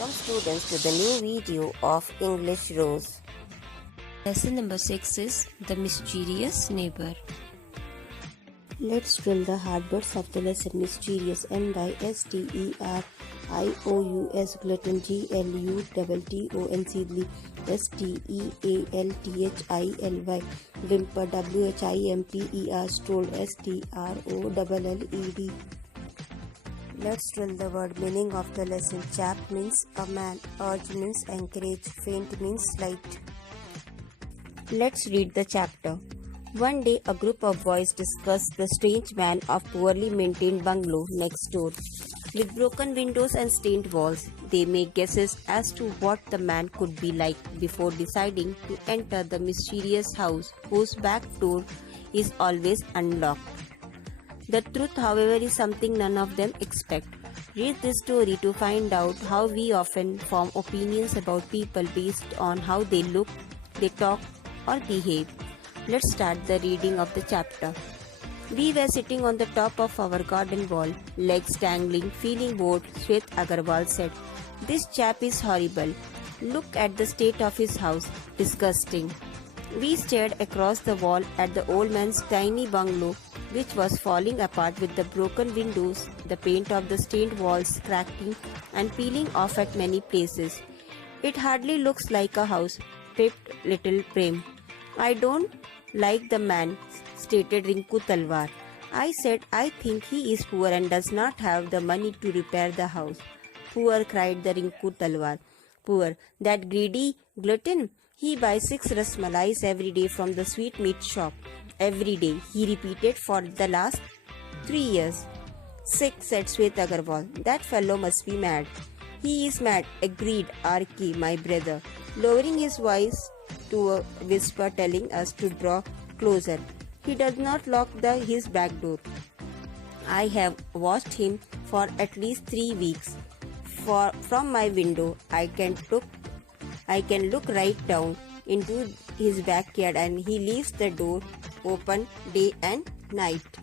Welcome students to the new video of English Roze. Lesson number 6 is The Mysterious Neighbor. Let's drill the hard words of the lesson. Mysterious, mysterious, gluten, gluton, seedly, stealthily, whimper, whimper, strolled, strolled. Let's drill the word meaning of the lesson. Chap means a man, urge means encourage, faint means light. Let's read the chapter. One day, a group of boys discussed the strange man of poorly maintained bungalow next door. With broken windows and stained walls, they make guesses as to what the man could be like before deciding to enter the mysterious house whose back door is always unlocked. The truth, however, is something none of them expect. Read this story to find out how we often form opinions about people based on how they look, they talk, or behave. Let's start the reading of the chapter. We were sitting on the top of our garden wall, legs dangling, feeling bored. Shwet Agarwal said, "This chap is horrible. Look at the state of his house. Disgusting." We stared across the wall at the old man's tiny bungalow, which was falling apart with the broken windows, the paint of the stained walls cracking and peeling off at many places. "It hardly looks like a house," pipped little Prem. "I don't like the man," stated Rinku Talwar. I said, "I think he is poor and does not have the money to repair the house." "Poor," cried the Rinku Talwar. "Poor, that greedy glutton. He buys 6 rasmalais every day from the sweetmeat shop. Every day," he repeated, "for the last 3 years. "Sick," said Shwet Agarwal. "That fellow must be mad." "He is mad," agreed R.K., my brother, lowering his voice to a whisper, telling us to draw closer. "He does not lock his back door. I have watched him for at least 3 weeks. From my window, I can look right down into his backyard, and he leaves the door open day and night."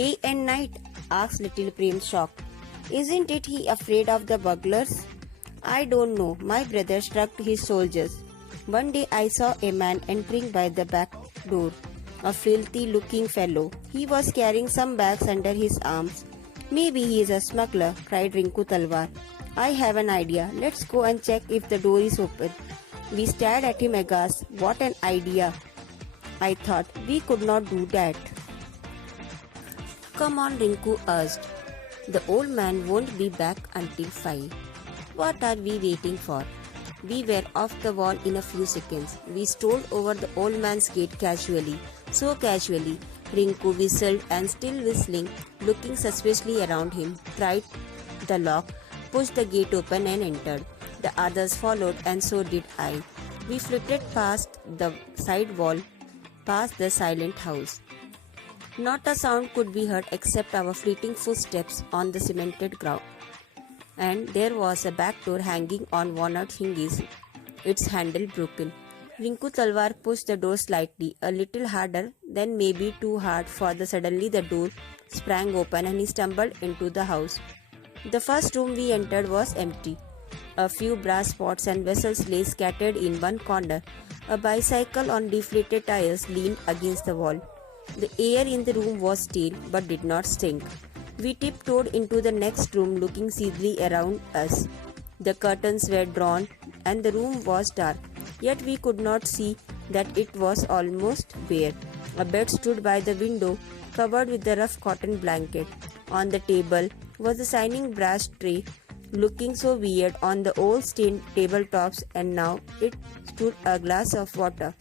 "Day and night?" asked little Prem, shocked. "Isn't it he afraid of the burglars?" "I don't know," my brother shrugged his shoulders. "One day I saw a man entering by the back door, a filthy looking fellow. He was carrying some bags under his arms." "Maybe he is a smuggler," cried Rinku Talwar. "I have an idea. Let's go and check if the door is open." We stared at him aghast. What an idea! I thought. We could not do that. "Come on," Rinku urged. "The old man won't be back until 5. What are we waiting for?" We were off the wall in a few seconds. We strolled over the old man's gate casually. So casually, Rinku whistled and, still whistling, looking suspiciously around him, tried the lock, pushed the gate open and entered. The others followed, and so did I. We flitted past the side wall, past the silent house. Not a sound could be heard except our fleeting footsteps on the cemented ground. And there was a back door hanging on walnut hinges, its handle broken. Rinku Talwar pushed the door slightly, a little harder, then maybe too hard, for suddenly the door sprang open and he stumbled into the house. The first room we entered was empty. A few brass pots and vessels lay scattered in one corner. A bicycle on deflated tires leaned against the wall. The air in the room was stale but did not stink. We tiptoed into the next room, looking seethly around us. The curtains were drawn and the room was dark, yet we could not see that it was almost bare. A bed stood by the window, covered with a rough cotton blanket. On the table was a shining brass tray, looking so weird on the old stained tabletops, and now it stood a glass of water,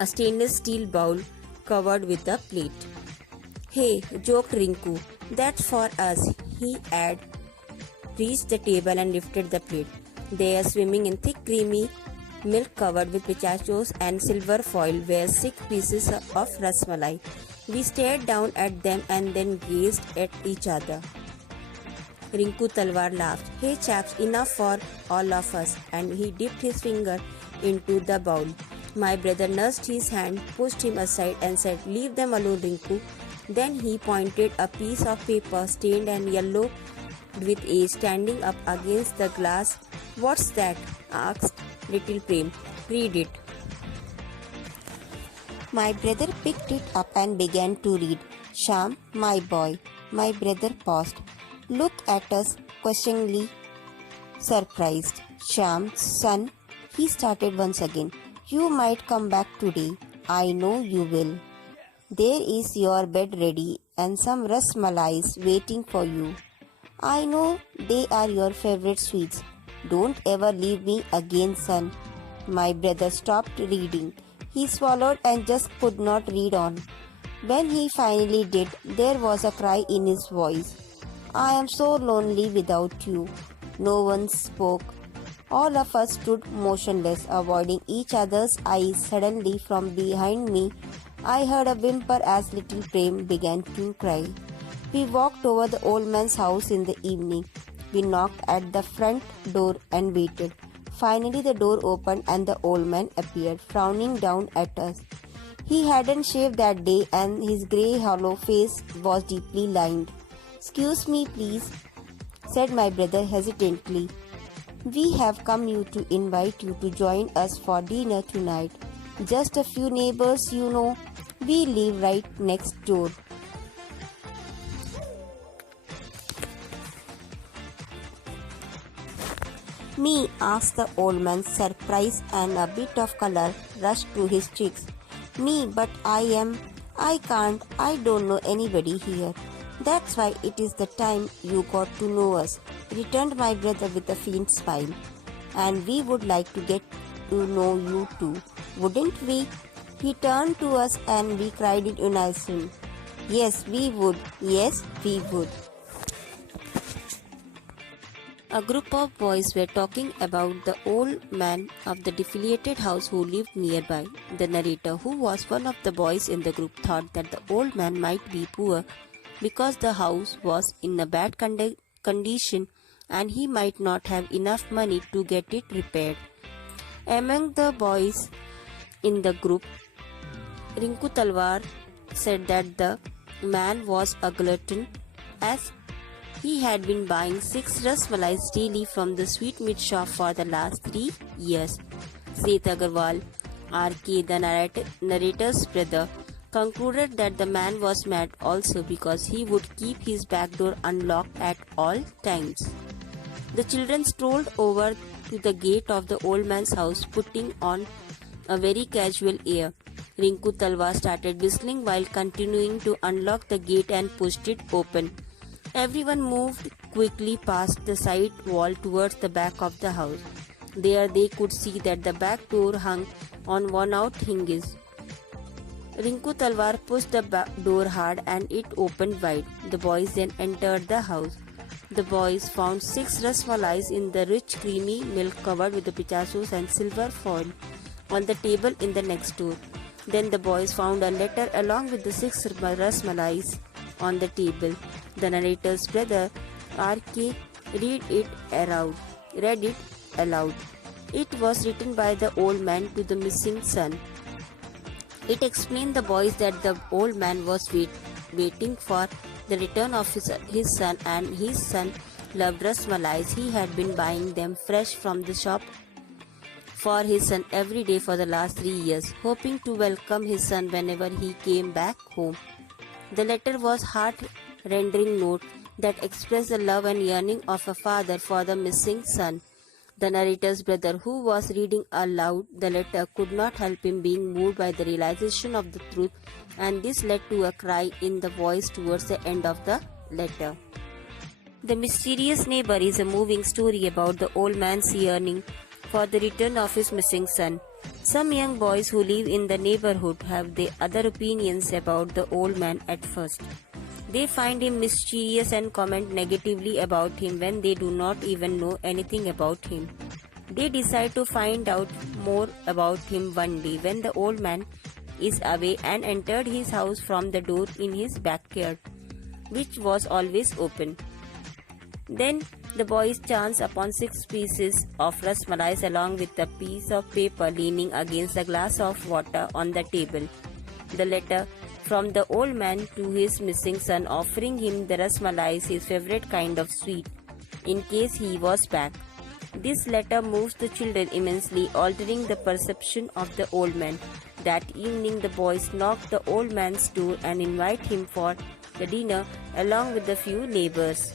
a stainless steel bowl covered with a plate. "Hey," joked Rinku, "that's for us." He had reached the table and lifted the plate. There, swimming in thick creamy milk covered with pistachios and silver foil, were 6 pieces of rasmalai. We stared down at them and then gazed at each other. Rinku Talwar laughed. "Hey chaps, enough for all of us," and he dipped his finger into the bowl. My brother nursed his hand, pushed him aside and said, "Leave them alone, Rinku." Then he pointed a piece of paper, stained and yellow with a standing up against the glass. "What's that?" asked little Prem. "Read it." My brother picked it up and began to read. "Sham, my boy." My brother paused, looked at us questioningly, surprised. "Sham, son," he started once again. "You might come back today. I know you will. There is your bed ready and some ras malais waiting for you. I know they are your favorite sweets. Don't ever leave me again, son." My brother stopped reading. He swallowed and just could not read on. When he finally did, there was a cry in his voice. "I am so lonely without you." No one spoke. All of us stood motionless, avoiding each other's eyes. Suddenly, from behind me, I heard a whimper as little Prem began to cry. We walked over the old man's house in the evening. We knocked at the front door and waited. Finally, the door opened and the old man appeared, frowning down at us. He hadn't shaved that day and his grey hollow face was deeply lined. "Excuse me, please," said my brother hesitantly. "We have come to invite you to join us for dinner tonight. Just a few neighbors, you know. We live right next door." "Me?" asked the old man, surprise and a bit of color rushed to his cheeks. "Me, but I can't, I don't know anybody here." "That's why it is the time you got to know us," returned my brother with a faint smile. "And we would like to get to know you too, wouldn't we?" He turned to us and we cried in unison, "Yes, we would. Yes, we would." A group of boys were talking about the old man of the defiliated house who lived nearby. The narrator, who was one of the boys in the group, thought that the old man might be poor because the house was in a bad condition and he might not have enough money to get it repaired. Among the boys in the group, Rinku Talwar said that the man was a glutton, as he had been buying 6 rasmalais daily from the sweetmeat shop for the last 3 years. Seth Agarwal, R.K., the narrator's brother, concluded that the man was mad also because he would keep his back door unlocked at all times. The children strolled over to the gate of the old man's house, putting on a very casual air. Rinku Talwar started whistling while continuing to unlock the gate and pushed it open. Everyone moved quickly past the side wall towards the back of the house. There they could see that the back door hung on worn-out hinges. Rinku Talwar pushed the door hard and it opened wide. The boys then entered the house. The boys found 6 rasmalais in the rich creamy milk covered with the Picassos and silver foil on the table in the next door. Then the boys found a letter along with the 6 rasmalais on the table. The narrator's brother, R.K., read it aloud. It was written by the old man to the missing son. It explained the boys that the old man was waiting for the return of his son, and his son loved rasmalais. He had been buying them fresh from the shop for his son every day for the last 3 years, hoping to welcome his son whenever he came back home. The letter was heart-rending note that expressed the love and yearning of a father for the missing son. The narrator's brother, who was reading aloud the letter, could not help him being moved by the realization of the truth, and this led to a cry in the voice towards the end of the letter. The Mysterious Neighbor is a moving story about the old man's yearning for the return of his missing son. Some young boys who live in the neighborhood have their other opinions about the old man at first. They find him mysterious and comment negatively about him when they do not even know anything about him. They decide to find out more about him one day when the old man is away and entered his house from the door in his backyard, which was always open. Then the boys chance upon 6 pieces of rasmalais along with a piece of paper leaning against the glass of water on the table. The letter from the old man to his missing son, offering him the rasmalais, his favorite kind of sweet. in case he was back. This letter moves the children immensely, altering the perception of the old man. That evening, the boys knock the old man's door and invite him for the dinner along with a few neighbors.